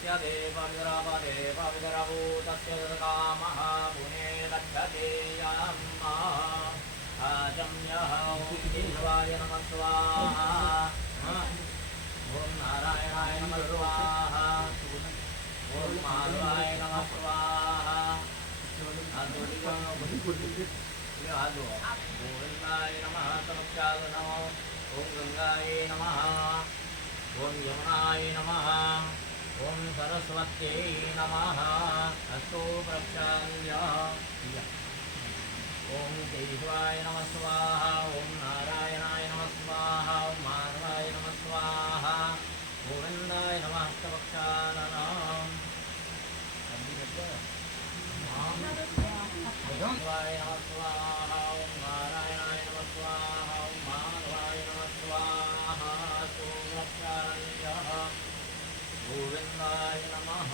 तस्य देवविदरापदे पविदरभूतस्य कामः पुने लभ्यते याम्मा आचम्यः ॐ केशवाय नमः स्वाहा ॐ नारायणाय नमः स्वाहा ॐ माधवाय नमः स्वाहा गोविन्दाय नमः तमस्याद नमो ॐ गंगाय नमः ॐ यमुनाय नमः ॐ सरस्वत्यै नमः अस्तु प्रक्षाल्य ॐ केशवाय नमः स्वाहा ॐ नारायणाय नमः स्वाहा ॐ माधवाय नमः स्वाहा गोविन्दाय नमः हस्तवक्षालनम् शिवाय नमः स्वाहा ॐ नारायणाय नमः स्वाहा ॐ माधवाय नमः स्वाहा स्तोत्रक्षाल्यः गोविन्दाय नमः